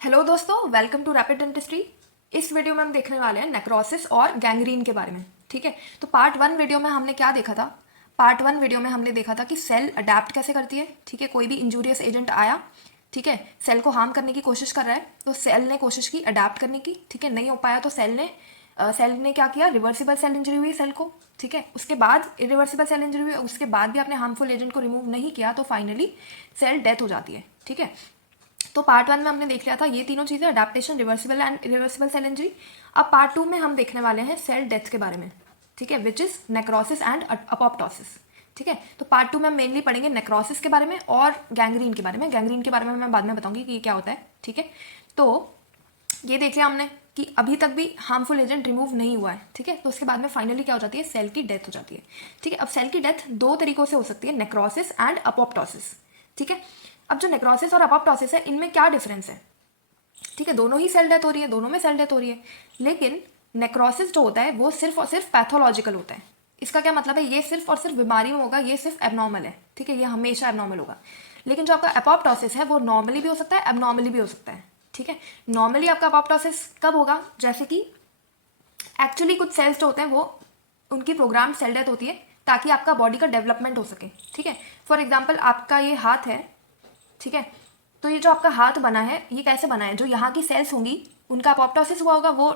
Hello दोस्तों, welcome to rapid dentistry. इस video में हम देखने वाले हैं नेक्रोसिस और गैंग्रीन के बारे में। ठीक है, तो पार्ट वन वीडियो में हमने क्या देखा था? पार्ट वन वीडियो में हमने देखा था कि सेल अडेप्ट कैसे करती है। ठीक है, कोई भी इंजूरियस एजेंट आया, ठीक है, सेल को हार्म करने की कोशिश कर रहा है, तो सेल ने कोशिश की अडेप्ट करने की। ठीक है, नहीं हो पाया तो सेल ने क्या किया, रिवर्सिबल सेल इंजरी हुई सेल को। ठीक है, उसके बाद इरिवर्सिबल सेल इंजरी हुई, उसके बाद भी आपने हार्मफुल एजेंट को रिमूव नहीं किया तो फाइनली सेल डेथ हो जाती है। ठीक है, तो पार्ट वन में हमने देख लिया था ये तीनों चीज़ें, adaptation, reversible and irreversible cell injury. अब पार्ट टू में हम देखने वाले हैं सेल डेथ के बारे में। ठीक है, which is necrosis and apoptosis. ठीक है, तो पार्ट टू में हम मेनली पढ़ेंगे नेक्रोसिस के बारे में और गैंग्रीन के बारे में। गैंग्रीन के बारे में मैं बाद में बताऊंगी कि ये क्या होता है। ठीक है, तो ये देख लिया हमने कि अभी तक भी हार्मफुल एजेंट रिमूव नहीं हुआ है। ठीक है, तो उसके बाद में फाइनली क्या हो जाती है, सेल की डेथ हो जाती है। ठीक है, अब सेल की डेथ दो तरीकों से हो सकती है, नेक्रोसिस एंड अपोप्टोसिस। ठीक है, अब जो नेक्रोसिस और अपोप्टोसिस है, इनमें क्या डिफरेंस है? ठीक है, दोनों ही सेल डेथ हो रही है, दोनों में सेल डेथ हो रही है, लेकिन नेक्रोसिस जो होता है वो सिर्फ और सिर्फ पैथोलॉजिकल होता है। इसका क्या मतलब है, ये सिर्फ और सिर्फ बीमारी में होगा, ये सिर्फ एबनॉर्मल है। ठीक है, ये हमेशा एबनॉर्मल होगा। लेकिन जो आपका अपोप्टोसिस है वो नॉर्मली भी हो सकता है, एबनॉर्मली भी हो सकता है। ठीक है, नॉर्मली आपका अपोप्टोसिस कब होगा, जैसे कि एक्चुअली कुछ सेल्स जो होते हैं वो उनकी प्रोग्राम सेल डेथ होती है ताकि आपका बॉडी का डेवलपमेंट हो सके। ठीक है, फॉर एग्जाम्पल आपका ये हाथ है। ठीक है, तो ये जो आपका हाथ बना है ये कैसे बना है, जो यहाँ की सेल्स होंगी उनका अपोप्टोसिस हुआ होगा, वो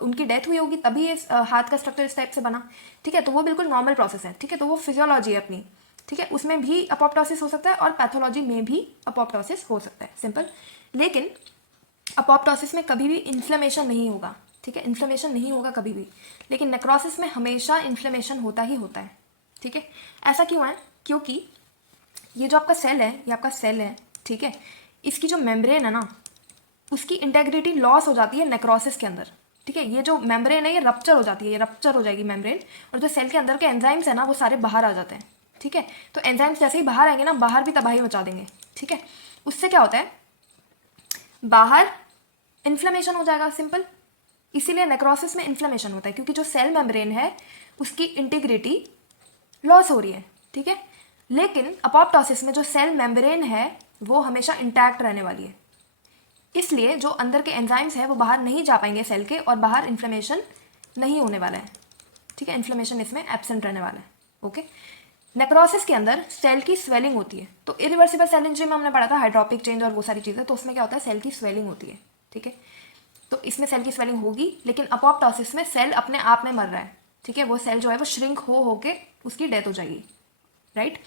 उनकी डेथ हुई होगी, तभी ये हाथ का स्ट्रक्चर इस टाइप से बना। ठीक है, तो वो बिल्कुल नॉर्मल प्रोसेस है। ठीक है, तो वो फिजियोलॉजी है अपनी। ठीक है, उसमें भी अपोप्टोसिस हो सकता है और पैथोलॉजी में भी अपोप्टोसिस हो सकता है, सिंपल। लेकिन अपोप्टोसिस में कभी भी इन्फ्लेमेशन नहीं होगा। ठीक है, इन्फ्लेमेशन नहीं होगा कभी भी। लेकिन नेक्रोसिस में हमेशा इन्फ्लेमेशन होता ही होता है। ठीक है, ऐसा क्यों है? क्योंकि ये जो आपका सेल है, ये आपका सेल है, ठीक है, इसकी जो मेम्ब्रेन है ना, उसकी इंटेग्रिटी लॉस हो जाती है नेक्रोसिस के अंदर। ठीक है, ये जो मेम्ब्रेन है ये रप्चर हो जाती है, ये रप्चर हो जाएगी मेम्ब्रेन, और जो सेल के अंदर के एंजाइम्स है ना वो सारे बाहर आ जाते हैं। ठीक है, तो एंजाइम्स जैसे ही बाहर आएंगे ना, बाहर भी तबाही मचा देंगे। ठीक है, उससे क्या होता है, बाहर इन्फ्लेमेशन हो जाएगा, सिंपल। इसीलिए नेक्रोसिस में इन्फ्लेमेशन होता है, क्योंकि जो सेल मेम्ब्रेन है उसकी इंटीग्रिटी लॉस हो रही है। ठीक है, लेकिन अपोप्टोसिस में जो सेल मेम्ब्रेन है वो हमेशा इंटैक्ट रहने वाली है। इसलिए जो अंदर के एंजाइम्स हैं वो बाहर नहीं जा पाएंगे सेल के, और बाहर इन्फ्लेमेशन नहीं होने वाला है। ठीक है, इन्फ्लेमेशन इसमें एब्सेंट रहने वाला है। ओके, नेक्रोसिस के अंदर सेल की स्वेलिंग होती है। तो इरिवर्सिबल सेल इंजरी में हमने पढ़ा था हाइड्रोपिक चेंज और वो सारी चीज़ें, तो उसमें क्या होता है, सेल की स्वेलिंग होती है। ठीक है, तो इसमें सेल की स्वेलिंग होगी, लेकिन अपोप्टोसिस में सेल अपने आप में मर रहा है। ठीक है, वो सेल जो है वो श्रिंक हो के उसकी डेथ हो जाएगी। राइट,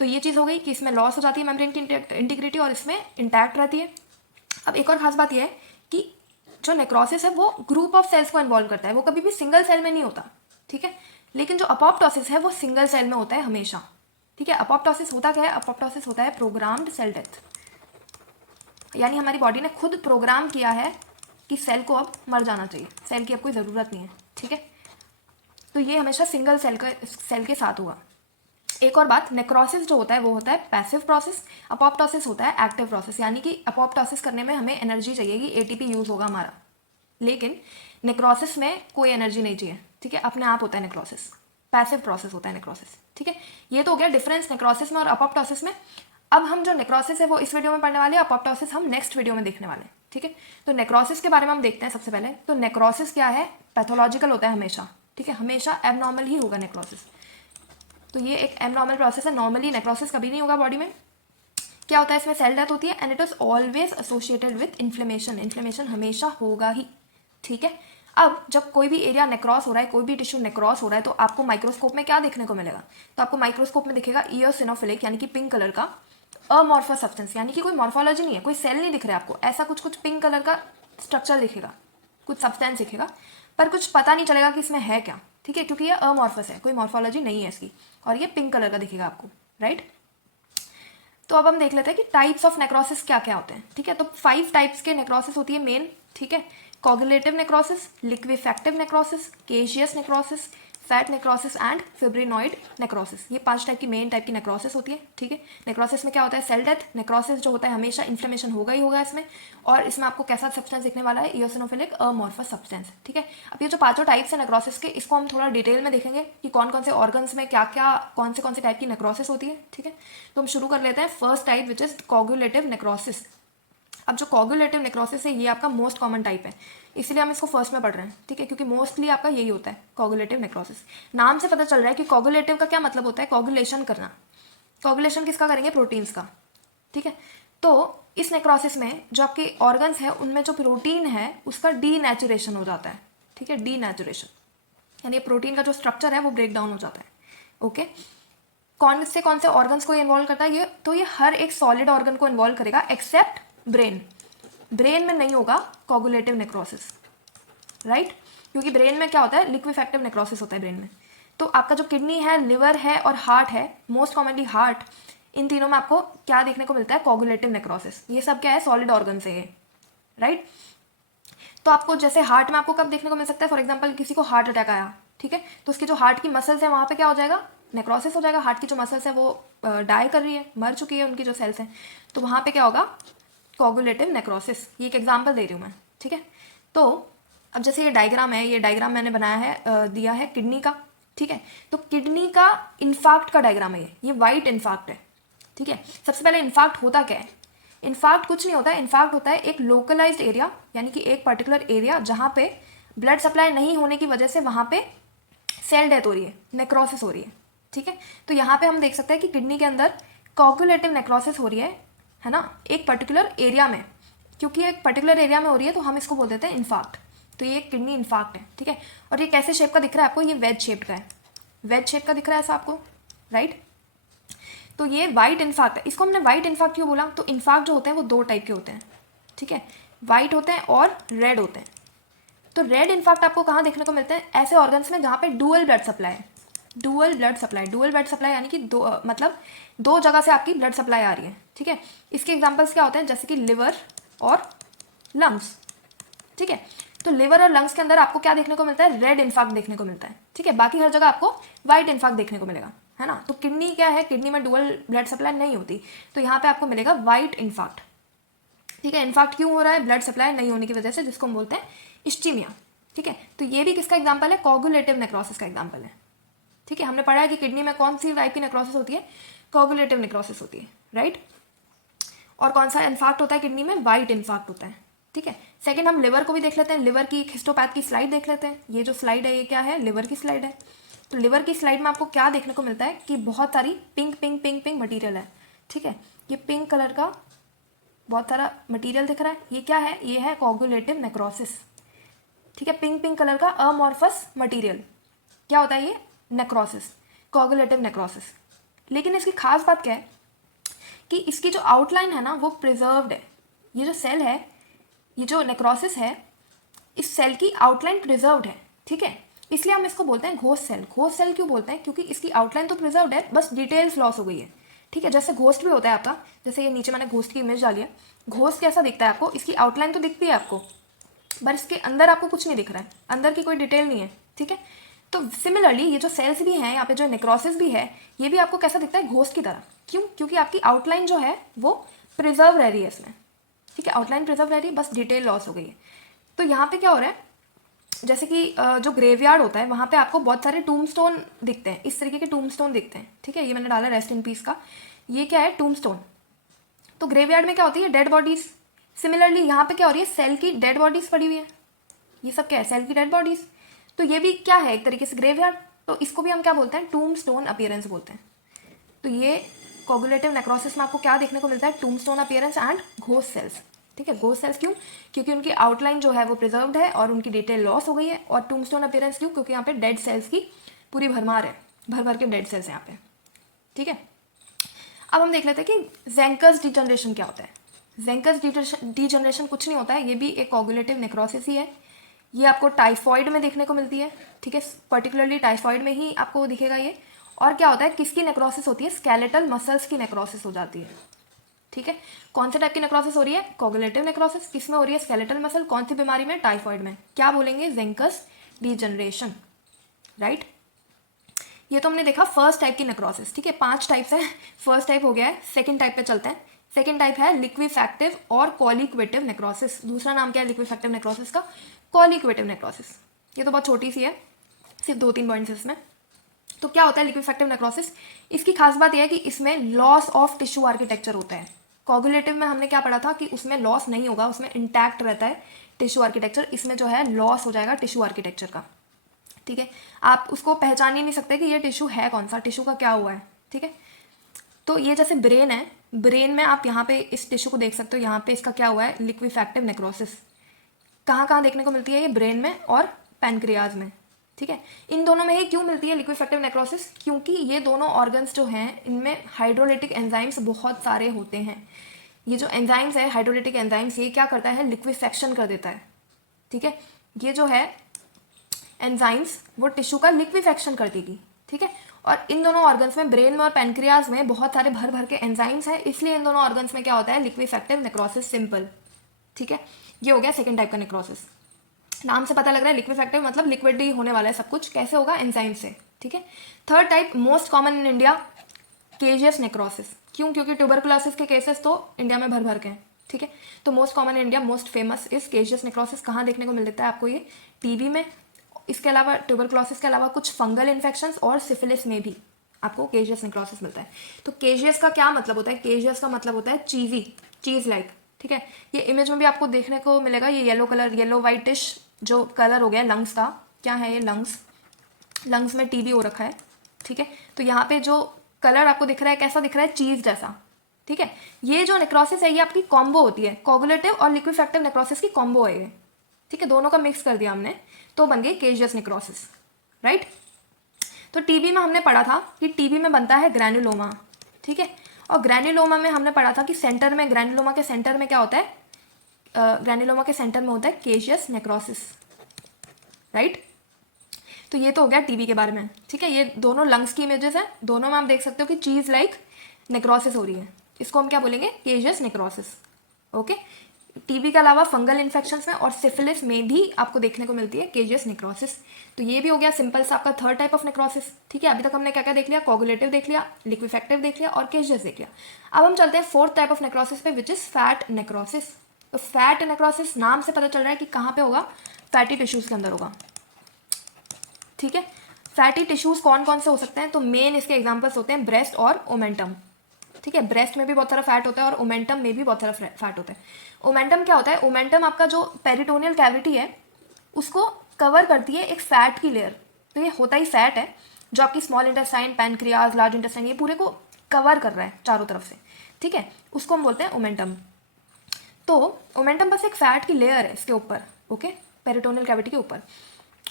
तो ये चीज़ हो गई कि इसमें लॉस हो जाती है मेम्ब्रेन की इंटीग्रिटी और इसमें इंटैक्ट रहती है। अब एक और खास बात यह है कि जो नेक्रोसिस है वो ग्रुप ऑफ सेल्स को इन्वॉल्व करता है, वो कभी भी सिंगल सेल में नहीं होता। ठीक है, लेकिन जो अपोप्टोसिस है वो सिंगल सेल में होता है हमेशा। ठीक है, अपोप्टोसिस होता क्या है, अपोप्टोसिस होता है प्रोग्राम्ड सेल डेथ, यानी हमारी बॉडी ने खुद प्रोग्राम किया है कि सेल को अब मर जाना चाहिए, सेल की अब कोई ज़रूरत नहीं है। ठीक है, तो ये हमेशा सिंगल सेल के साथ हुआ। एक और बात, नेक्रोसिस जो होता है वो होता है पैसिव प्रोसेस, अपोप्टोसिस होता है एक्टिव प्रोसेस, यानी कि अपोप्टोसिस करने में हमें एनर्जी चाहिए कि एटीपी यूज़ होगा हमारा, लेकिन नेक्रोसिस में कोई एनर्जी नहीं चाहिए। ठीक है, अपने आप होता है नेक्रोसिस, पैसिव प्रोसेस होता है नेक्रोसिस। ठीक है, ये तो हो गया डिफरेंस नेक्रोसिस में और अपोप्टोसिस में। अब हम जो नेक्रोसिस है वो इस वीडियो में पढ़ने वाले हैं, अपोप्टोसिस हम नेक्स्ट वीडियो में देखने वाले हैं। ठीक है, तो नेक्रोसिस के बारे में हम देखते हैं सबसे पहले। तो नेक्रोसिस क्या है, पैथोलॉजिकल होता है हमेशा। ठीक है, हमेशा एबनॉर्मल ही होगा नेक्रोसिस, तो ये एक एबनॉर्मल प्रोसेस है। नॉर्मली नेक्रोसिस कभी नहीं होगा बॉडी में। क्या होता है, इसमें सेल डेथ होती है and it is always associated with inflammation, inflammation हमेशा होगा ही। ठीक है, अब जब कोई भी एरिया नेक्रॉस हो रहा है, कोई भी टिश्यू नेक्रॉस हो रहा है, तो आपको माइक्रोस्कोप में क्या देखने को मिलेगा, तो आपको माइक्रोस्कोप में दिखेगा इयोसिनोफिलिक यानी कि पिंक कलर का अमॉर्फस सब्सटेंस, यानी कि कोई मॉर्फोलॉजी नहीं है, कोई सेल नहीं दिख रहा है आपको, ऐसा कुछ कुछ पिंक कलर का स्ट्रक्चर दिखेगा, कुछ सब्सटेंस दिखेगा, पर कुछ पता नहीं चलेगा कि इसमें है क्या। ठीक है, क्योंकि ये अमॉर्फस है, कोई मॉर्फोलॉजी नहीं है इसकी, और ये पिंक कलर का दिखेगा आपको। राइट, तो अब हम देख लेते हैं कि टाइप्स ऑफ नेक्रोसिस क्या क्या होते हैं। ठीक है, तो 5 टाइप्स के नेक्रोसिस होती है मेन। ठीक है, coagulative necrosis, लिक्विफेक्टिव necrosis, caseous necrosis, fat necrosis and fibrinoid necrosis. ये 5 टाइप की मेन टाइप की नेक्रोसिस होती है। ठीक है, नेक्रोसिस में क्या होता है, सेल डेथ। नेक्रोसिस जो होता है हमेशा इन्फ्लेमेशन होगा ही होगा इसमें, और इसमें आपको कैसा सब्सटेंस दिखने वाला है, इयोसिनोफिलिक अमॉर्फस सब्सटेंस। ठीक है, अब ये जो 5 टाइप्स है नेक्रोसिस के, इसको हम थोड़ा डिटेल में देखेंगे कि कौन कौन से ऑर्गन्स में क्या क्या कौन से टाइप की नेक्रोसिस होती है। ठीक है, तो हम शुरू कर लेते हैं first type which is coagulative necrosis. अब जो कोगुलेटिव नेक्रोसिस है ये आपका मोस्ट कॉमन टाइप है, इसलिए हम इसको फर्स्ट में पढ़ रहे हैं, ठीक है, क्योंकि मोस्टली आपका यही होता है कोगुलेटिव नेक्रोसिस। नाम से पता चल रहा है कि कोगुलेटिव का क्या मतलब होता है, कोगुलेशन करना। कोगुलेशन किसका करेंगे, प्रोटीन्स का, ठीक है। तो इस नेक्रोसिस में जो आपके ऑर्गन्स है उनमें जो प्रोटीन है उसका डीनेचुरेशन हो जाता है, ठीक है, डीनेचुरेशन, यानी प्रोटीन का जो स्ट्रक्चर है वो ब्रेक डाउन हो जाता है। ओके, कौन से ऑर्गन्स को इन्वॉल्व करता है ये, तो ये हर एक सॉलिड ऑर्गन को इन्वॉल्व करेगा एक्सेप्ट ब्रेन। ब्रेन में नहीं होगा कोगुलेटिव नेक्रोसिस, राइट, क्योंकि ब्रेन में क्या होता है, लिक्विफेक्टिव नेक्रोसिस होता है ब्रेन में। तो आपका जो किडनी है, लिवर है और हार्ट है, मोस्ट कॉमनली हार्ट, इन तीनों में आपको क्या देखने को मिलता है, कोगुलेटिव नेक्रोसिस। ये सब क्या है, सॉलिड ऑर्गन से है, राइट। तो आपको जैसे हार्ट में आपको कब देखने को मिल सकता है, फॉर एग्जाम्पल किसी को हार्ट अटैक आया, ठीक है, तो उसकी जो हार्ट की मसल्स है वहाँ पे क्या हो जाएगा, नेक्रोसिस हो जाएगा। हार्ट की जो मसल्स है वो डाई कर रही है, मर चुकी है उनकी जो सेल्स हैं, तो वहाँ पे क्या होगा, कोगुलेटिव नेक्रोसिस। ये एक एग्जांपल दे रही हूँ मैं, ठीक है। तो अब जैसे ये डायग्राम है, ये डायग्राम मैंने बनाया है, दिया है किडनी का, ठीक है। तो किडनी का इन्फार्क्ट का डायग्राम है ये वाइट इन्फार्क्ट है, ठीक है। सबसे पहले इन्फार्क्ट होता क्या है, इन्फार्क्ट कुछ नहीं होता है, इन्फार्क्ट होता है एक लोकलाइज्ड एरिया, यानी कि एक पर्टिकुलर एरिया जहाँ पे ब्लड सप्लाई नहीं होने की वजह से वहाँ पे सेल डेथ हो रही है, नेक्रोसिस हो रही है, ठीक है। तो यहाँ पे हम देख सकते हैं कि किडनी के अंदर कोगुलेटिव नेक्रोसिस हो रही है ना, एक पर्टिकुलर एरिया में। क्योंकि एक पर्टिकुलर एरिया में हो रही है तो हम इसको बोल देते हैं इन्फार्क्ट। तो ये किडनी इन्फार्क्ट है, ठीक है। और ये कैसे शेप का दिख रहा है आपको, ये वेज शेप का है, वेज शेप का दिख रहा है ऐसा आपको, राइट। तो ये वाइट इन्फार्क्ट है। इसको हमने वाइट इन्फार्क्ट क्यों बोला, तो इन्फार्क्ट जो होते हैं वो दो टाइप के होते हैं, ठीक है, वाइट होते हैं और रेड होते हैं। तो रेड इन्फार्क्ट आपको कहाँ देखने को मिलते हैं, ऐसे ऑर्गन्स में जहाँ पे डुअल ब्लड सप्लाई है, डुअल ब्लड सप्लाई यानी कि दो जगह से आपकी ब्लड सप्लाई आ रही है, ठीक है। इसके एग्जांपल्स क्या होते हैं, जैसे कि लिवर और लंग्स, ठीक है। तो लिवर और लंग्स के अंदर आपको क्या देखने को मिलता है, रेड इन्फार्क्ट देखने को मिलता है, ठीक है। बाकी हर जगह आपको वाइट इन्फार्क्ट देखने को मिलेगा, है ना। तो किडनी क्या है, किडनी में डुअल ब्लड सप्लाई नहीं होती, तो यहाँ पे आपको मिलेगा वाइट इन्फार्क्ट, ठीक है। इन्फार्क्ट क्यों हो रहा है, ब्लड सप्लाई नहीं होने की वजह से, जिसको हम बोलते हैं इस्चीमिया, ठीक है। तो ये भी किसका एग्जाम्पल है, कोगुलेटिव नेक्रोसिस का एग्जाम्पल है, ठीक है। हमने पढ़ा है कि किडनी में कौन सी टाइप की नेक्रोसिस होती है, कोगुलेटिव नेक्रोसिस होती है, राइट। और कौन सा इन्फार्क्ट होता है किडनी में, वाइट इन्फार्क्ट होता है, ठीक है। सेकंड हम लिवर को भी देख लेते हैं, लिवर की हिस्टोपैथ की स्लाइड देख लेते हैं। ये जो स्लाइड है ये क्या है, लिवर की स्लाइड है। तो लिवर की स्लाइड में आपको क्या देखने को मिलता है कि बहुत सारी pink pink pink pink material है, ठीक है। ये पिंक कलर का बहुत सारा मटीरियल दिख रहा है, ये क्या है, ये है कोगुलेटिव नेक्रोसिस, ठीक है। पिंक पिंक कलर का अमॉर्फस मटीरियल क्या होता है, ये नेक्रोसिस, कोगुलेटिव नेक्रोसिस। लेकिन इसकी खास बात क्या है कि इसकी जो आउटलाइन है ना वो प्रिजर्व्ड है। ये जो सेल है, ये जो नेक्रोसिस है, इस सेल की आउटलाइन प्रिजर्व्ड है, ठीक है। इसलिए हम इसको बोलते हैं घोस्ट सेल। घोस्ट सेल क्यों बोलते हैं, क्योंकि इसकी आउटलाइन तो प्रिजर्व्ड है, बस डिटेल्स लॉस हो गई है, ठीक है। जैसे घोस्ट भी होता है आपका, जैसे ये नीचे मैंने घोस्ट की इमेज डाली है। घोस्ट कैसा दिखता है आपको, इसकी आउटलाइन तो दिखती है आपको, पर इसके अंदर आपको कुछ नहीं दिख रहा है, अंदर की कोई डिटेल नहीं है, ठीक है। तो सिमिलरली ये जो सेल्स भी हैं यहाँ पे, जो नेक्रोसिस भी है, ये भी आपको कैसा दिखता है, घोस्ट की तरह। क्यों, क्योंकि आपकी आउटलाइन जो है वो प्रिजर्व रह रही है इसमें, ठीक है। आउटलाइन प्रिजर्व रह रही है, बस डिटेल लॉस हो गई है। तो यहाँ पे क्या हो रहा है, जैसे कि जो ग्रेवयार्ड होता है वहाँ पे आपको बहुत सारे टूमस्टोन दिखते हैं, इस तरीके के टूमस्टोन दिखते हैं, ठीक है। ये मैंने डाला रेस्ट इन पीस का, ये क्या है, टूमस्टोन। तो ग्रेवयार्ड में क्या होती है, डेड बॉडीज। सिमिलरली यहाँ पे क्या हो रही है, सेल की डेड बॉडीज पड़ी हुई है। ये सब क्या है, सेल की डेड बॉडीज। तो ये भी क्या है, एक तरीके से ग्रेवयार्ड। तो इसको भी हम क्या बोलते हैं, टूमस्टोन अपीयरेंस बोलते हैं। तो ये कोगुलेटिव नेक्रोसिस में आपको क्या देखने को मिलता है, tombstone appearance and ghost sales, ठीक है। घोस्ट सेल्स क्यों, क्योंकि उनकी आउटलाइन जो है वो प्रिजर्व्ड है और उनकी डिटेल लॉस हो गई है। और टूमस्टोन अपीयरेंस क्यों, क्योंकि यहाँ पे डेड सेल्स की पूरी भरमार है, भर भर के डेड सेल्स यहाँ पे, ठीक है। अब हम देख लेते हैं कि ज़ेंकर्स डिजनरेशन क्या होता है। ज़ेंकर्स डिजनरेशन कुछ नहीं होता है, ये भी एक कोगुलेटिव नेक्रोसिस ही है। ये आपको टाइफॉइड में देखने को मिलती है, ठीक है। पर्टिकुलरली टाइफॉइड में ही आपको दिखेगा ये। और क्या होता है, किसकी नेक्रोसिस होती है, स्केलेटल मसल्स की नेक्रोसिस हो जाती है, ठीक है। कौन से टाइप की नेक्रोसिस हो रही है, कोगुलेटिव नेक्रोसिस। किस में हो रही है, स्केलेटल मसल। कौन सी बीमारी में, टाइफॉइड में। क्या बोलेंगे, ज़ेंकर्स डिजनरेशन, राइट। ये तो हमने देखा फर्स्ट टाइप की नेक्रोसिस, ठीक है। 5 टाइप्स है, फर्स्ट टाइप हो गया है। सेकंड टाइप पे चलते हैं। सेकंड टाइप है लिक्विफैक्टिव और कॉलिक्वेटिव नेक्रोसिस। दूसरा नाम क्या है लिक्विफैक्टिव नेक्रोसिस का, कॉलिक्वेटिव नेक्रोसिस। ये तो बहुत छोटी सी है, सिर्फ 2-3 पॉइंट्स इसमें। तो क्या होता है लिक्विफैक्टिव नेक्रोसिस, इसकी खास बात यह है कि इसमें लॉस ऑफ टिश्यू आर्किटेक्चर होता है। कोगुलेटिव में हमने क्या पढ़ा था कि उसमें लॉस नहीं होगा, उसमें इंटैक्ट रहता है टिश्यू आर्किटेक्चर। इसमें जो है लॉस हो जाएगा टिश्यू आर्किटेक्चर का, ठीक है। आप उसको पहचान ही नहीं सकते कि ये टिश्यू है कौन सा, टिश्यू का क्या हुआ है, ठीक है। तो ये जैसे ब्रेन है, ब्रेन में आप यहाँ पे इस टिश्यू को देख सकते हो, यहाँ पे इसका क्या हुआ है, लिक्विफैक्टिव नेक्रोसिस। कहाँ कहाँ देखने को मिलती है ये, ब्रेन में और पैनक्रियाज में, ठीक है। इन दोनों में ही क्यों मिलती है लिक्विफैक्टिव नेक्रोसिस, क्योंकि ये दोनों ऑर्गन्स जो हैं इनमें हाइड्रोलिटिक एंजाइम्स बहुत सारे होते हैं। ये जो एंजाइम्स है हाइड्रोलिटिक एंजाइम्स, ये क्या करता है, लिक्विफेक्शन कर देता है, ठीक है। ये जो है एंजाइम्स वो टिश्यू का लिक्विफेक्शन कर देगी, ठीक है। और इन दोनों ऑर्गन्स में, ब्रेन में और पैनक्रियाज में बहुत सारे भर भर के एंजाइम्स हैं, इसलिए इन दोनों ऑर्गन्स में क्या होता है, लिक्विफेक्टिव नेक्रोसिस सिंपल, ठीक है। ये हो गया सेकंड टाइप का नेक्रोसिस। नाम से पता लग रहा है लिक्विफेक्टिव मतलब लिक्विड ही होने वाला है सब कुछ, कैसे होगा, एंजाइम से, ठीक है। Third type most common in India, caseous necrosis. क्यों, क्योंकि ट्यूबरकुलोसिस के केसेस तो इंडिया में भर भर के हैं, ठीक है। तो most common in India, most famous is caseous necrosis. कहाँ देखने को मिलता है आपको ये, टीबी में, इसके अलावा ट्यूबरकुलोसिस के अलावा कुछ फंगल इन्फेक्शंस और सिफिलिस में भी आपको केजियस नेक्रोसिस मिलता है। तो केजियस का क्या मतलब होता है, केजियस का मतलब होता है चीजी, चीज लाइक, ठीक है। ये इमेज में भी आपको देखने को मिलेगा, ये येलो कलर, येलो वाइटिश जो कलर हो गया लंग्स का, क्या है ये, लंग्स, लंग्स में टीबी हो रखा है, ठीक है। तो यहाँ पे जो कलर आपको दिख रहा है कैसा दिख रहा है, चीज जैसा, ठीक है। ये जो नेक्रोसिस है ये आपकी कॉम्बो होती है, कोगुलेटिव और लिक्विफेक्टिव नेक्रोसिस की कॉम्बो है ये, ठीक है। दोनों का मिक्स कर दिया हमने तो बन गई केजियस नेक्रोसिस, राइट। तो टीबी में हमने पढ़ा था कि टीबी में बनता है ग्रैन्युलोमा, ठीक है। और ग्रैन्युलोमा में हमने पढ़ा था कि सेंटर में, ग्रैन्युलोमा के सेंटर में क्या होता है, ग्रैन्युलोमा के सेंटर में होता है केजियस नेक्रोसिस, राइट। तो ये तो हो गया टीबी के बारे में, ठीक है। ये दोनों लंग्स की इमेजेस हैं, दोनों में आप देख सकते हो कि चीज लाइक नेक्रोसिस हो रही है, इसको हम क्या बोलेंगे, केजियस नेक्रोसिस, ओके। टीबी के अलावा फंगल इन्फेक्शंस में और सिफिलिस में भी आपको देखने को मिलती है केजियस नेक्रोसिस। तो ये भी हो गया सिंपल सा आपका थर्ड टाइप ऑफ नेक्रोसिस, ठीक है। अभी तक हमने क्या क्या देख लिया, कोगुलेटिव देख लिया, लिक्विफेक्टिव देख लिया और केजियस देख लिया। अब हम चलते हैं फोर्थ टाइप ऑफ नेक्रोसिस पे, विच इज फैट नेक्रोसिस। तो फैट नेक्रोसिस नाम से पता चल रहा है कि कहाँ पे होगा, फैटी टिश्यूज के अंदर होगा, ठीक है। फैटी टिश्यूज कौन कौन से हो सकते हैं, तो मेन इसके एग्जांपल्स होते हैं ब्रेस्ट और ओमेंटम, ठीक है। ब्रेस्ट में भी बहुत सारा फैट होता है और ओमेंटम में भी बहुत सारा फैट होता है। ओमेंटम क्या होता है, ओमेंटम आपका जो पेरिटोनियल कैविटी है उसको कवर करती है एक फैट की लेयर। तो ये होता ही फैट है जो आपकी small intestine, pancreas, large intestine, ये पूरे को कवर कर रहा है चारों तरफ से, ठीक है। उसको हम बोलते हैं ओमेंटम। तो ओमेंटम बस एक फैट की लेयर है इसके ऊपर, ओके, पेरिटोनियल कैविटी के ऊपर।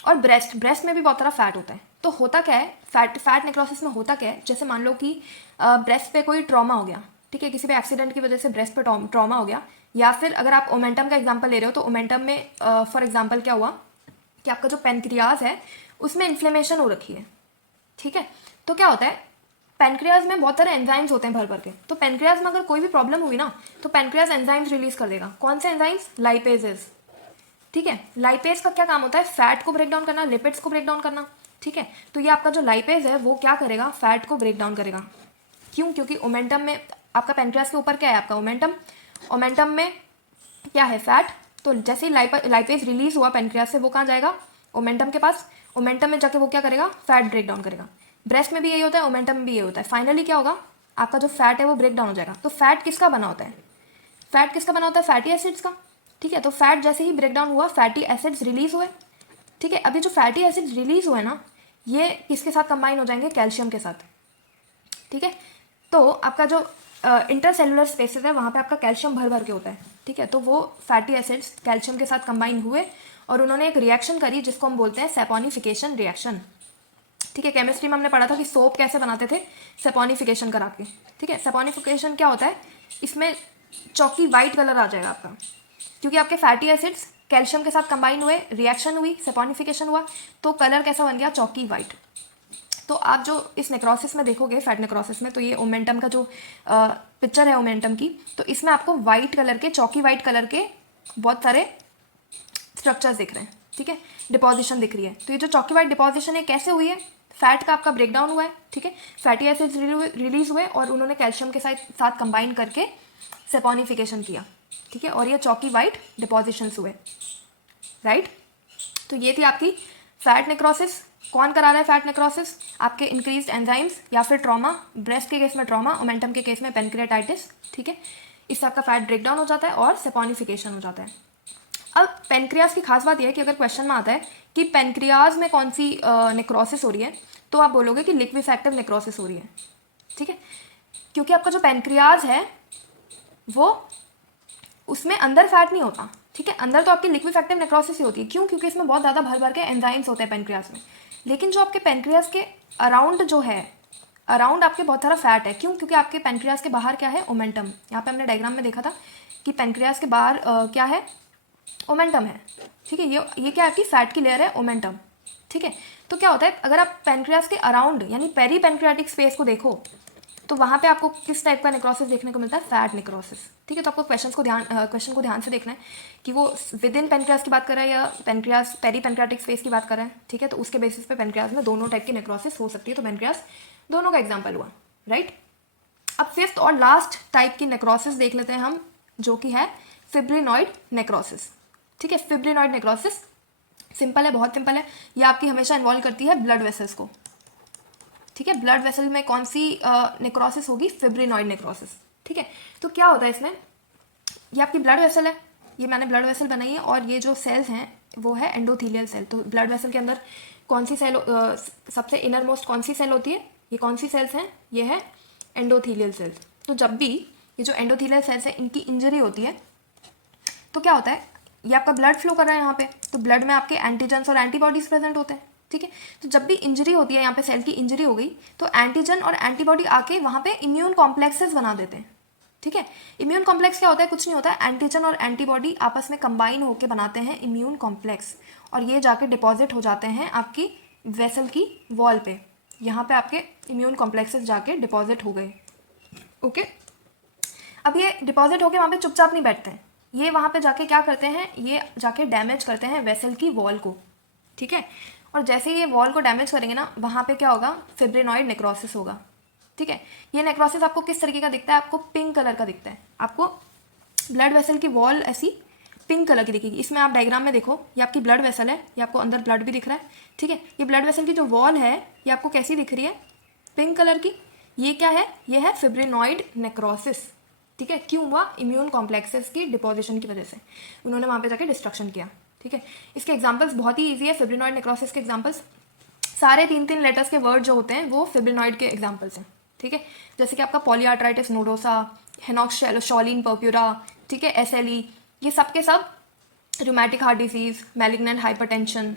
और ब्रेस्ट में भी बहुत सारा फैट होता है। तो होता क्या है, फैट नेक्रोसिस में होता क्या है, जैसे मान लो कि ब्रेस्ट पे कोई ट्रॉमा हो गया, ठीक है, किसी भी एक्सीडेंट की वजह से ब्रेस्ट पे ट्रॉमा हो गया, या फिर अगर आप ओमेंटम का एग्जांपल ले रहे हो तो ओमेंटम में फॉर एग्जांपल क्या हुआ कि आपका जो पैनक्रियाज है उसमें इन्फ्लेमेशन हो रखी है, ठीक है। तो क्या होता है, पैनक्रियाज में बहुत सारे एंजाइम्स होते हैं भर भर के, तो पैनक्रियाज में अगर कोई भी प्रॉब्लम हुई ना तो पैनक्रियाज एंजाइम्स रिलीज कर देगा। कौन से एंजाइम्स, लाइपेजेस, ठीक है। लाइपेज का क्या काम होता है, फैट को ब्रेक डाउन करना, लिपिड्स को ब्रेक डाउन करना, ठीक है। तो ये आपका जो लाइपेज है वो क्या करेगा, फैट को ब्रेक डाउन करेगा। क्यों, क्योंकि ओमेंटम में आपका पैनक्रियाज के ऊपर क्या है, आपका ओमेंटम, ओमेंटम में क्या है, फैट। तो जैसे ही लाइपेज रिलीज हुआ पैनक्रियाज से, वो कहाँ जाएगा, ओमेंटम के पास। ओमेंटम में जाके वो क्या करेगा, फैट ब्रेक डाउन करेगा। ब्रेस्ट में भी यही होता है, ओमेंटम में भी यही होता है। फाइनली क्या होगा, आपका जो फैट है वो ब्रेक डाउन हो जाएगा। तो फैट किसका बना होता है, फैट किसका बना होता है, फैटी एसिड्स का, ठीक है। तो फैट जैसे ही ब्रेक डाउन हुआ, फैटी एसिड्स रिलीज हुए, ठीक है। अभी जो फैटी एसिड्स रिलीज हुए ना, ये किसके साथ कंबाइन हो जाएंगे, कैल्शियम के साथ, ठीक है। तो आपका जो इंटरसेलुलर स्पेसेस है वहाँ पे आपका कैल्शियम भर भर के होता है, ठीक है। तो वो फैटी एसिड्स कैल्शियम के साथ कंबाइन हुए और उन्होंने एक रिएक्शन करी जिसको हम बोलते हैं सेपोनिफिकेशन रिएक्शन, ठीक है। केमिस्ट्री में हमने पढ़ा था कि सोप कैसे बनाते थे, सेपोनिफिकेशन करा के, ठीक है। सेपोनिफिकेशन क्या होता है, इसमें चौकी वाइट कलर आ जाएगा आपका, क्योंकि आपके फैटी एसिड्स कैल्शियम के साथ कंबाइन हुए, रिएक्शन हुई, सेपोनिफिकेशन हुआ, तो कलर कैसा बन गया, चौकी वाइट। तो आप जो इस नेक्रोसिस में देखोगे, फैट नेक्रोसिस में, तो ये ओमेंटम का जो पिक्चर है ओमेंटम की, तो इसमें आपको वाइट कलर के, चौकी वाइट कलर के बहुत सारे स्ट्रक्चर्स दिख रहे हैं, ठीक है, डिपोजिशन दिख रही है। तो ये जो चौकी वाइट डिपोजिशन है कैसे हुई है, फैट का आपका ब्रेकडाउन हुआ है, ठीक है, फैटी एसिड्स रिलीज हुए और उन्होंने कैल्शियम के साथ कंबाइन करके सेपोनिफिकेशन किया, ठीक है, और ये चौकी वाइट डिपोजिशंस हुए, राइट। तो ये थी आपकी फैट नेक्रोसिस। कौन करा रहा है फैट नेक्रोसिस, आपके इंक्रीज्ड एंजाइम्स या फिर ट्रॉमा, ब्रेस्ट के केस में ट्रॉमा, ओमेंटम के केस में पेनक्रियाटाइटिस, ठीक है। इससे आपका फैट ब्रेक डाउन हो जाता है और सेपोनिफिकेशन हो जाता है। अब पेनक्रियाज की खास बात यह है कि अगर क्वेश्चन में आता है कि पेनक्रियाज में कौन सी नेक्रोसिस हो रही है, तो आप बोलोगे कि लिक्विफैक्टिव नेक्रोसिस हो रही है, ठीक है, क्योंकि आपका जो पेनक्रियाज है वो उसमें अंदर फैट नहीं होता, ठीक है, अंदर तो आपकी लिक्विफैक्टिव नेक्रोसिस ही होती है। क्यों? क्योंकि इसमें बहुत ज़्यादा भर भर के एंजाइम्स होते हैं पेनक्रियाज में। लेकिन जो आपके पेनक्रियाज के अराउंड जो है, अराउंड आपके बहुत सारा फैट है। क्यों? क्योंकि आपके पेनक्रियाज के बाहर क्या है? ओमेंटम। यहाँ पे हमने डायग्राम में देखा था कि पेनक्रियाज के बाहर क्या है? ओमेंटम है, ठीक है, ये क्या है? आपकी फैट की लेयर है, ओमेंटम, ठीक है। तो क्या होता है, अगर आप पेनक्रियाज के अराउंड यानी पेरी पेनक्रियाटिक स्पेस को देखो तो वहाँ पे आपको किस टाइप का नेक्रोसिस देखने को मिलता है? फैट नेक्रोसिस, ठीक है। तो आपको क्वेश्चन को ध्यान से देखना है कि वो विद इन पेनक्रियाज की बात कर रहा है या पेनक्रियाज पेरी पेनक्रियाटिक स्पेस की बात कर रहा है, ठीक है। तो उसके बेसिस पे पेनक्रियाज में दोनों टाइप की नेक्रोसिस हो सकती है। तो पेनक्रियाज दोनों का एग्जाम्पल हुआ, राइट। अब फिफ्थ और लास्ट टाइप की नेक्रोसिस देख लेते हैं हम, जो कि है फिब्रिनॉइड नेक्रोसिस, ठीक है। फिब्रिनॉइड नेक्रोसिस सिंपल है, बहुत सिंपल है। ये आपकी हमेशा इन्वॉल्व करती है ब्लड वेसल्स को, ठीक है। ब्लड वेसल में कौन सी नेक्रोसिस होगी? फिब्रिनॉइड नेक्रोसिस, ठीक है। तो क्या होता है इसमें, ये आपकी ब्लड वेसल है, ये मैंने ब्लड वेसल बनाई है, और ये जो सेल्स हैं वो है एंडोथीलियल सेल। तो ब्लड वेसल के अंदर कौन सी सेल सबसे इनर मोस्ट कौन सी सेल होती है? ये कौन सी सेल्स हैं? ये है एंडोथीलियल सेल्स। तो जब भी ये जो एंडोथीलियल सेल्स है इनकी इंजरी होती है तो क्या होता है, ये आपका ब्लड फ्लो कर रहा है यहाँ पे, तो ब्लड में आपके एंटीजन्स और एंटीबॉडीज प्रेजेंट होते हैं, ठीक है। तो जब भी इंजरी होती है, यहाँ पे सेल की इंजरी हो गई, तो एंटीजन और एंटीबॉडी आके वहाँ पे इम्यून कॉम्प्लेक्सेस बना देते हैं, ठीक है। इम्यून कॉम्प्लेक्स क्या होता है? कुछ नहीं होता है, एंटीजन और एंटीबॉडी आपस में कंबाइन होकर बनाते हैं इम्यून कॉम्प्लेक्स, और ये जाके डिपॉजिट हो जाते हैं आपकी वेसल की वॉल पे। यहाँ पे आपके इम्यून कॉम्प्लेक्सेस जाके डिपॉजिट हो गए, ओके। अब ये डिपॉजिट होके वहाँ पे चुपचाप नहीं बैठते हैं, ये वहाँ पे जाके क्या करते हैं? ये जाके डैमेज करते हैं वेसल की वॉल को, ठीक है। और जैसे ये वॉल को डैमेज करेंगे ना, वहाँ पे क्या होगा? फिब्रिनॉइड नेक्रोसिस होगा, ठीक है। ये नेक्रोसिस आपको किस तरीके का दिखता है? आपको पिंक कलर का दिखता है। आपको ब्लड वेसल की वॉल ऐसी पिंक कलर की दिखेगी। इसमें आप डायग्राम में देखो, ये आपकी ब्लड वेसल है, ये आपको अंदर ब्लड भी दिख रहा है, ठीक है। ये ब्लड वेसल की जो वॉल है ये आपको कैसी दिख रही है? पिंक कलर की। ये क्या है? ये है फिब्रिनॉइड नेक्रोसिस, ठीक है। क्यों हुआ? इम्यून कॉम्प्लेक्सेस की डिपोजिशन की वजह से उन्होंने वहाँ पे जाके डिस्ट्रक्शन किया, ठीक है। इसके एग्जांपल्स बहुत ही इजी है। फिब्रिनॉइड नेक्रोसिस के एग्जांपल्स सारे 3-3 लेटर्स के वर्ड जो होते हैं वो फिब्रिनॉइड के एग्जांपल्स हैं, ठीक है। जैसे कि आपका पॉलीआर्ट्राइटिस नोडोसा, हेनॉक्सशॉलिन पर्प्यूरा, ठीक है, SLE, ये सब के सब rheumatic heart disease, malignant hypertension,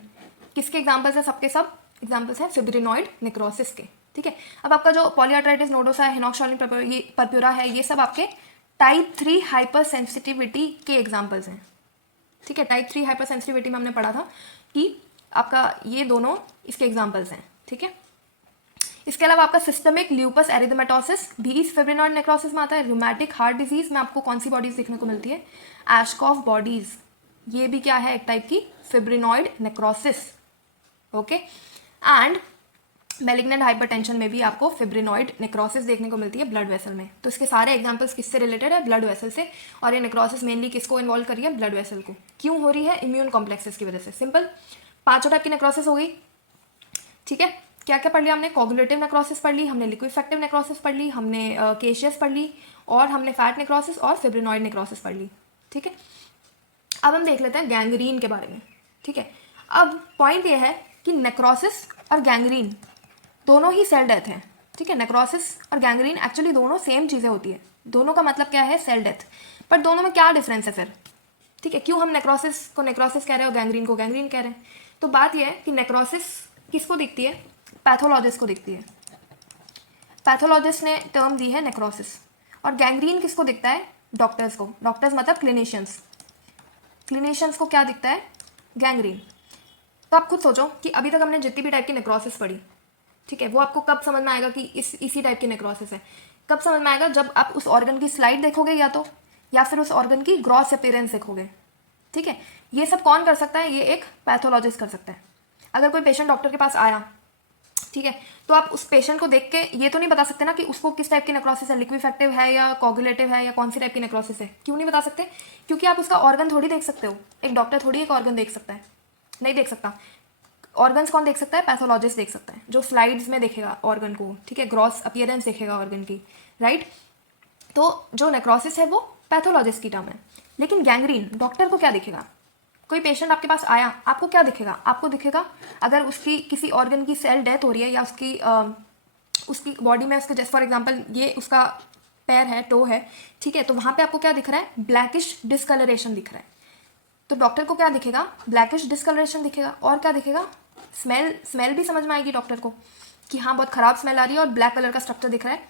किसके एग्जांपल्स हैं? सबके सब एग्जांपल्स हैं फिब्रिनॉइड नेक्रोसिस के, ठीक है। अब आपका जो पॉलीआर्ट्राइटिस नोडोसा है, हेनॉक्सशॉलिन पर्प्यूरा है, ये सब आपके टाइप 3 हाइपर सेंसिटिविटी के एग्जाम्पल्स हैं, ठीक है। टाइप 3 हाइपर सेंसिटिविटी में हमने पढ़ा था कि आपका ये दोनों इसके एग्जाम्पल्स हैं, ठीक है। इसके अलावा आपका सिस्टमिक ल्यूपस एरिथेमेटोसिस भी इस फिब्रिनॉइड नेक्रोसिस में आता है। रूमेटिक हार्ट डिजीज में आपको कौन सी बॉडीज देखने को मिलती है? एशकॉफ बॉडीज, ये भी क्या है? एक टाइप की fibrinoid necrosis, okay. And malignant hypertension में भी आपको फिब्रिनॉइड नेक्रोसिस देखने को मिलती है ब्लड वेसल में। तो इसके सारे एग्जांपल्स किससे रिलेटेड है? ब्लड वेसल से। और ये नेक्रोसिस मेनली किसको इन्वॉल्व कर रही है? ब्लड वेसल को। क्यों हो रही है? इम्यून कॉम्प्लेक्सेस की वजह से। सिंपल, 5 टाइप की नेक्रोसिस हो गई, ठीक है। क्या क्या पढ़ लिया हमने? कोगुलेटिव नेक्रोसिस पढ़ ली, हमने लिक्विफैक्टिव नेक्रोसिस पढ़ ली, हमने केशियस पढ़ ली, और हमने फैट नेक्रोसिस और फिब्रिनॉइड नेक्रोसिस पढ़ ली, ठीक है। अब हम देख लेते हैं गैंग्रीन के बारे में, ठीक है। अब पॉइंट ये है कि नेक्रोसिस और गैंग्रीन दोनों ही सेल डेथ है, ठीक है। नेक्रोसिस और गैंग्रीन एक्चुअली दोनों सेम चीज़ें होती है, दोनों का मतलब क्या है? Cell death. पर दोनों में क्या डिफरेंस है फिर? ठीक है, क्यों हम नेक्रोसिस को नेक्रोसिस कह रहे हैं और गैंग्रीन को गैंग्रीन कह रहे हैं? तो बात यह है कि नेक्रोसिस किसको दिखती है? पैथोलॉजिस्ट को दिखती है। पैथोलॉजिस्ट ने टर्म दी है नेक्रोसिस। और गैंग्रीन किसको दिखता है? डॉक्टर्स को। डॉक्टर्स मतलब क्लिनिशियंस। क्लिनिशियंस को क्या दिखता है? गैंग्रीन। तो आप खुद सोचो कि अभी तक हमने जितनी भी टाइप की नेक्रोसिस पढ़ी, ठीक है, वो आपको कब समझ में आएगा कि इसी टाइप की नेक्रोसिस है? कब समझ में आएगा? जब आप उस ऑर्गन की स्लाइड देखोगे या फिर उस ऑर्गन की ग्रॉस अपीयरेंस देखोगे, ठीक है। ये सब कौन कर सकता है? ये एक पैथोलॉजिस्ट कर सकता है। अगर कोई पेशेंट डॉक्टर के पास आया, ठीक है, तो आप उस पेशेंट को देख के ये तो नहीं बता सकते ना कि उसको किस टाइप की नेक्रोसिस है, लिक्विफैक्टिव है या कोगुलेटिव है या कौन सी टाइप की नेक्रोसिस है। क्यों नहीं बता सकते? क्योंकि आप उसका ऑर्गन थोड़ी देख सकते हो। एक डॉक्टर थोड़ी एक ऑर्गन देख सकता है, नहीं देख सकता। ऑर्गन्स कौन देख सकता है? पैथोलॉजिस्ट देख सकता है, जो स्लाइड्स में देखेगा ऑर्गन को, ठीक है, ग्रॉस अपीयरेंस देखेगा ऑर्गन की, राइट। तो जो नेक्रोसिस है वो पैथोलॉजिस्ट की टर्म है। लेकिन गैंग्रीन डॉक्टर को क्या दिखेगा? कोई पेशेंट आपके पास आया, आपको क्या दिखेगा? आपको दिखेगा अगर उसकी किसी ऑर्गन की सेल डेथ हो रही है या उसकी बॉडी में उसके, जैसे फॉर एग्जांपल ये उसका पैर है, टो है, ठीक है, तो वहाँ पे आपको क्या दिख रहा है? ब्लैकिश डिस्कलरेशन दिख रहा है। तो डॉक्टर को क्या दिखेगा? ब्लैकिश डिस्कलरेशन दिखेगा। और क्या दिखेगा? स्मेल भी समझ में आएगी डॉक्टर को कि हाँ बहुत ख़राब स्मेल आ रही है और ब्लैक कलर का स्ट्रक्चर दिख रहा है,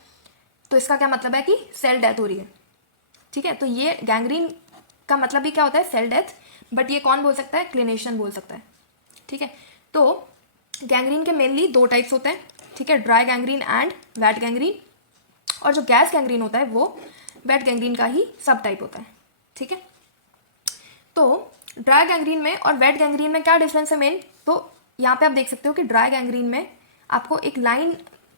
तो इसका क्या मतलब है कि सेल डेथ हो रही है। ठीक है, तो ये गैंग्रीन का मतलब भी क्या होता है? Cell death. बट ये कौन बोल सकता है? क्लिनिशियन बोल सकता है। ठीक है, तो गैंग्रीन के मेनली 2 टाइप्स होते हैं, ठीक है, dry gangrene and wait gangrene. और जो गैस गैंग्रीन होता है वो वेट गैंग्रीन का ही सब टाइप होता है। ठीक है, तो ड्राई गैंग्रीन में और वेट गैंग्रीन में क्या डिफरेंस है मेन? तो यहाँ पे आप देख सकते हो कि ड्राई गैंग्रीन में आपको एक लाइन,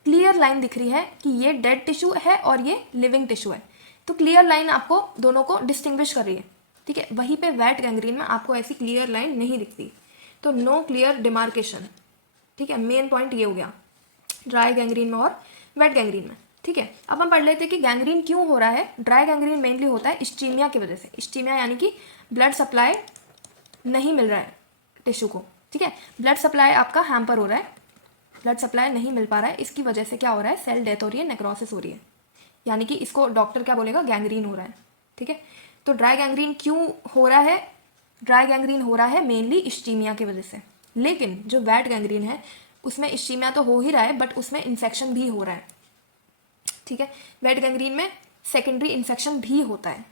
क्लियर लाइन दिख रही है कि ये डेड टिश्यू है और ये लिविंग टिश्यू है। तो क्लियर लाइन आपको दोनों को डिस्टिंग्विश कर रही है। ठीक है, वहीं पे वेट गैंग्रीन में आपको ऐसी क्लियर लाइन नहीं दिखती, तो नो क्लियर डिमार्केशन। ठीक है, मेन पॉइंट ये हो गया ड्राई गैंग्रीन में और वेट गैंग्रीन में। ठीक है, अब हम पढ़ लेते हैं कि गैंग्रीन क्यों हो रहा है। ड्राई गैंग्रीन मेनली होता है इस्चीमिया की वजह से। इस्चीमिया यानी कि ब्लड सप्लाई नहीं मिल रहा है टिश्यू को। ठीक है, ब्लड सप्लाई आपका हैम्पर हो रहा है, ब्लड सप्लाई नहीं मिल पा रहा है, इसकी वजह से क्या हो रहा है? सेल डेथ हो रही है, नेक्रोसिस हो रही है, यानी कि इसको डॉक्टर क्या बोलेगा? गैंग्रीन हो रहा है। ठीक है, तो ड्राई गैंग्रीन क्यों हो रहा है? ड्राई गैंग्रीन हो रहा है मेनली इस्चीमिया की वजह से। लेकिन जो वेट गैंग्रीन है उसमें इस्चीमिया तो हो ही रहा है बट उसमें इन्फेक्शन भी हो रहा है। ठीक है, वेट गैंग्रीन में सेकेंडरी इन्फेक्शन भी होता है।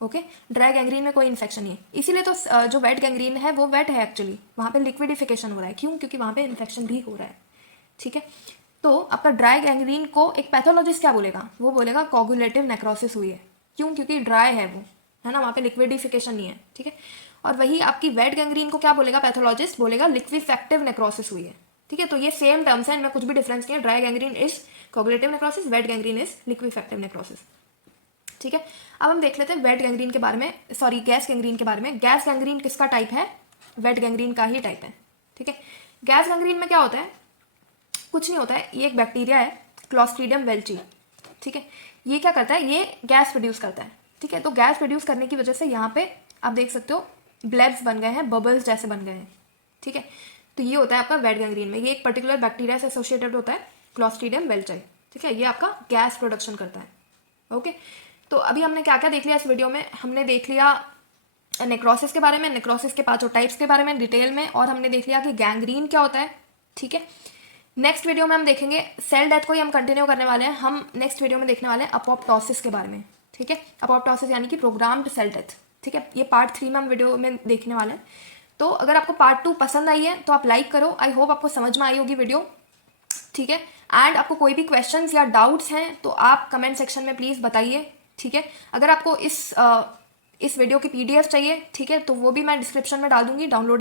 ओके, ड्राई गैंग्रीन में कोई इन्फेक्शन नहीं है, इसीलिए तो जो वेट गैंग्रीन है वो वेट है एक्चुअली, वहाँ पे लिक्विडिफिकेशन हो रहा है। क्यों? क्योंकि वहाँ पे इन्फेक्शन भी हो रहा है। ठीक है, तो आपका ड्राई गैंग्रीन को एक पैथोलॉजिस्ट क्या बोलेगा? वो बोलेगा कोगुलेटिव नेक्रोसिस हुई है। क्यों? क्योंकि ड्राई है वो, है ना, वहाँ पे लिक्विडिफिकेशन नहीं है। ठीक है, और वही आपकी वेट गैंग्रीन को क्या बोलेगा पैथोलॉजिस्ट? बोलेगा लिक्विफेक्टिव नेक्रोसिस हुई है। ठीक है, तो ये सेम टर्म्स हैं, इनमें कुछ भी डिफरेंस नहीं है। Dry gangrene is coagulative necrosis, wait gangrene is लिक्विफेक्टिव necrosis. ठीक है, अब हम देख लेते हैं वेट गैंग्रीन के बारे में, सॉरी गैस गैंग्रीन के बारे में। गैस गैंग्रीन किसका टाइप है? वेट गैंग्रीन का ही टाइप है। ठीक है, गैस गैंग्रीन में क्या होता है? कुछ नहीं होता है, ये एक बैक्टीरिया है क्लॉस्ट्रीडियम वेल्ची। ठीक है, ये क्या करता है? ये गैस प्रोड्यूस करता है। ठीक है, तो गैस प्रोड्यूस करने की वजह से यहाँ पे आप देख सकते हो ब्लेब्स बन गए हैं, बबल्स जैसे बन गए हैं। ठीक है, तो ये होता है आपका वेट गैंग्रीन में। ये एक पर्टिकुलर बैक्टीरिया से एसोसिएटेड होता है, क्लॉस्ट्रीडियम वेल्ची। ठीक है, ये आपका गैस प्रोडक्शन करता है। ओके, तो अभी हमने क्या क्या देख लिया इस वीडियो में? हमने देख लिया नेक्रोसिस के बारे में, नेक्रोसिस के 5 टाइप्स के बारे में डिटेल में, और हमने देख लिया कि गैंग्रीन क्या होता है। ठीक है, नेक्स्ट वीडियो में हम देखेंगे सेल डेथ को ही हम कंटिन्यू करने वाले हैं। हम नेक्स्ट वीडियो में देखने वाले हैं अपोप्टोसिस के बारे में। ठीक है, अपोप्टोसिस यानी कि प्रोग्राम्ड सेल डेथ। ठीक है, ये पार्ट 3 में हम वीडियो में देखने वाले हैं। तो अगर आपको पार्ट 2 पसंद आई है तो आप लाइक करो। आई होप आपको समझ में आई होगी वीडियो। ठीक है, एंड आपको कोई भी क्वेश्चंस या डाउट्स हैं तो आप कमेंट सेक्शन में प्लीज़ बताइए। ठीक है, अगर आपको इस वीडियो की PDF चाहिए, ठीक है, तो वो भी मैं डिस्क्रिप्शन में डाल दूंगी, डाउनलोड